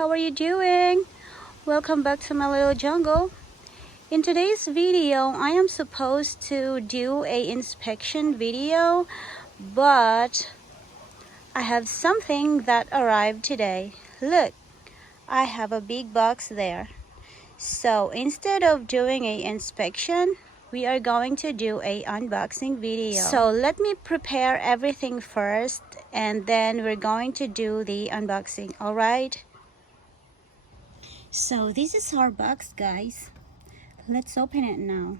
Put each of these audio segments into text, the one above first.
how are you doing? Welcome back to my little jungle. In today's video, I am supposed to do a inspection video, but I have something that arrived today. Look, I have a big box there. So instead of doing a inspection, we are going to do a unboxing video. So let me prepare everything first, and then we're going to do the unboxing, all right? So this is our box, guys. Let's open it now.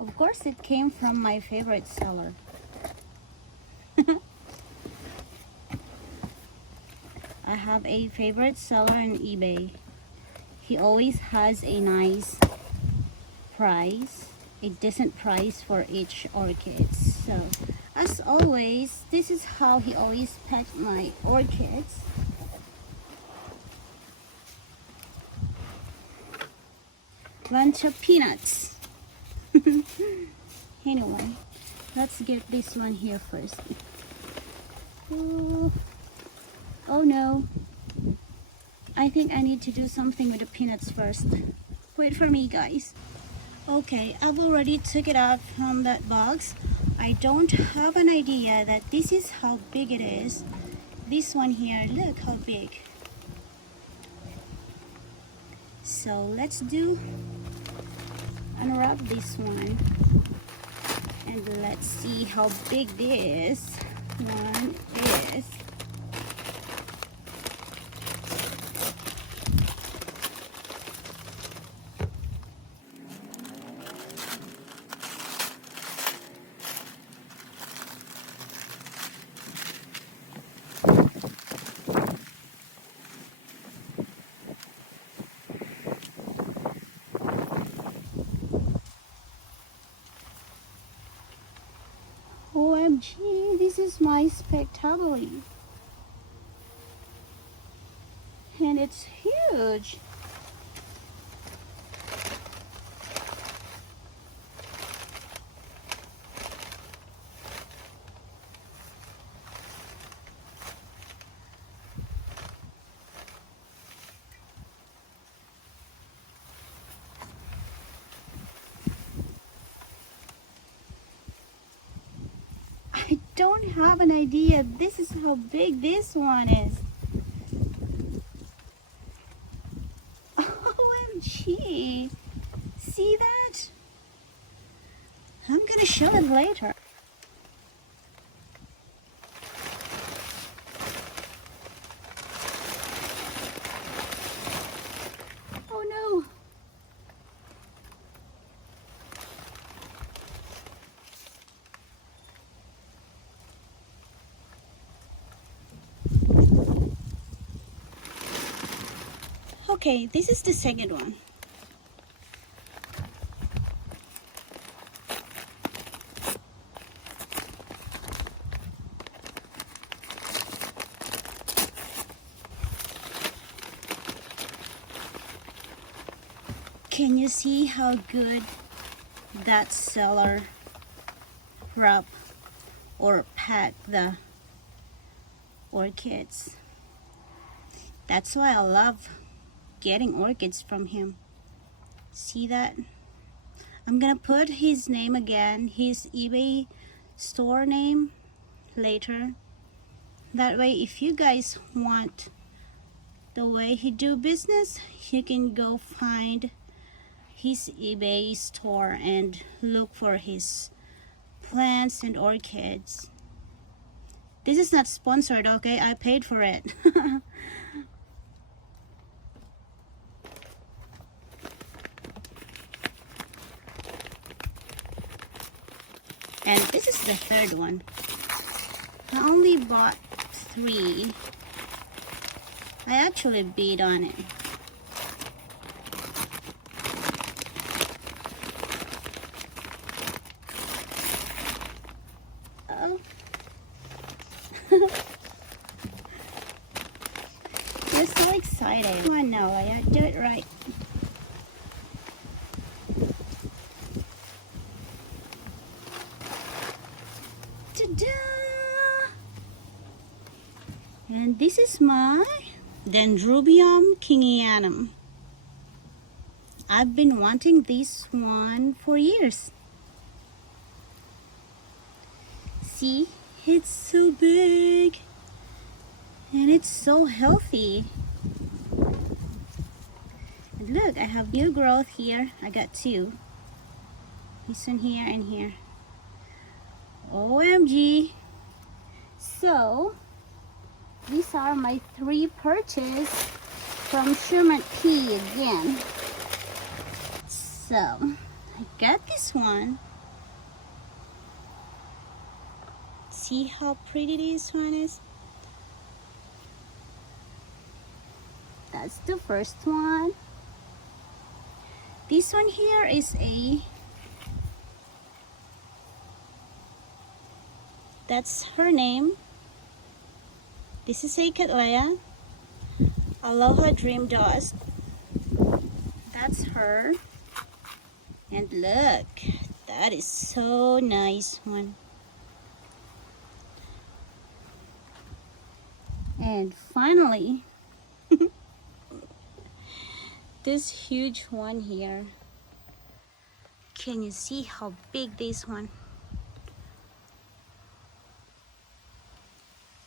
Of course, it came from my favorite seller. I have a favorite seller on eBay. He always has a nice price, a decent price for each orchids. So as always, this is how he always packs my orchids. Bunch of peanuts. Anyway, let's get this one here first. Oh no, I think I need to do something with the peanuts first. Wait for me, guys. Okay, I've already took it out from that box. I don't have an idea that this is how big it is. This one here, look how big. So let's unwrap this one, and let's see how big this one is. OMG, this is my Spectabile. And it's huge. I don't have an idea. This is how big this one is. OMG. See that? I'm gonna show it later. Oh no. Okay, this is the second one. Can you see how good that seller wrap or pack the orchids? That's why I love getting orchids from him. See that? I'm gonna put his name again, his eBay store name later. That way, if you guys want the way he do business, you can go find his eBay store and look for his plants and orchids. This is not sponsored, okay? I paid for it. And this is the third one. I only bought 3. I actually bid on it. Oh. You're so excited. Oh no, I do it right. And this is my Dendrobium kingianum. I've been wanting this one for years. See, it's so big and it's so healthy. And look, I have new growth here. I got two. This one here and here. OMG. So these are my 3 purchases from Sherman P again. So I got this one. See how pretty this one is? That's the first one. This one here is that's her name. This is a Cattleya. Aloha Dream Dust. That's her. And look, that is so nice one. And finally, this huge one here. Can you see how big this one?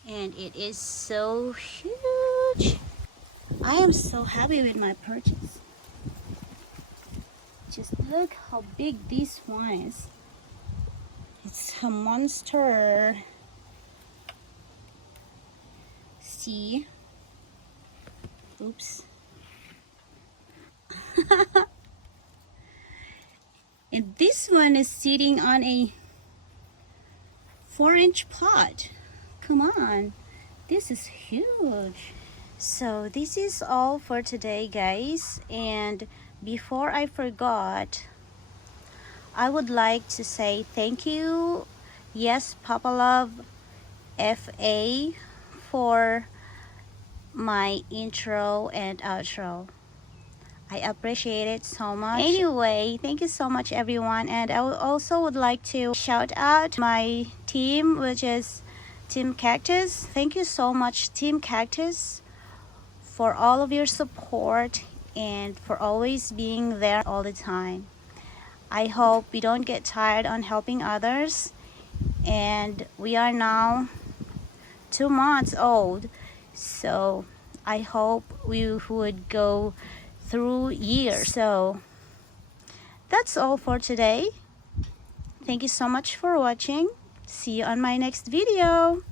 And it is so huge. I am so happy with my purchase. Just look how big this one is. It's a monster. See? Oops. And this one is sitting on a 4-inch pot. Come on, this is huge. So this is all for today, guys. And before I forgot, I would like to say thank you, Yes Papa Love FA, for my intro and outro. I appreciate it so much. Anyway, thank you so much, everyone. And I also would like to shout out my team, which is Team Cactus. Thank you so much, Team Cactus, for all of your support and for always being there all the time. I hope we don't get tired on helping others. And we are now 2 months old, so I hope we would go through years. So that's all for today. Thank you so much for watching. See you on my next video.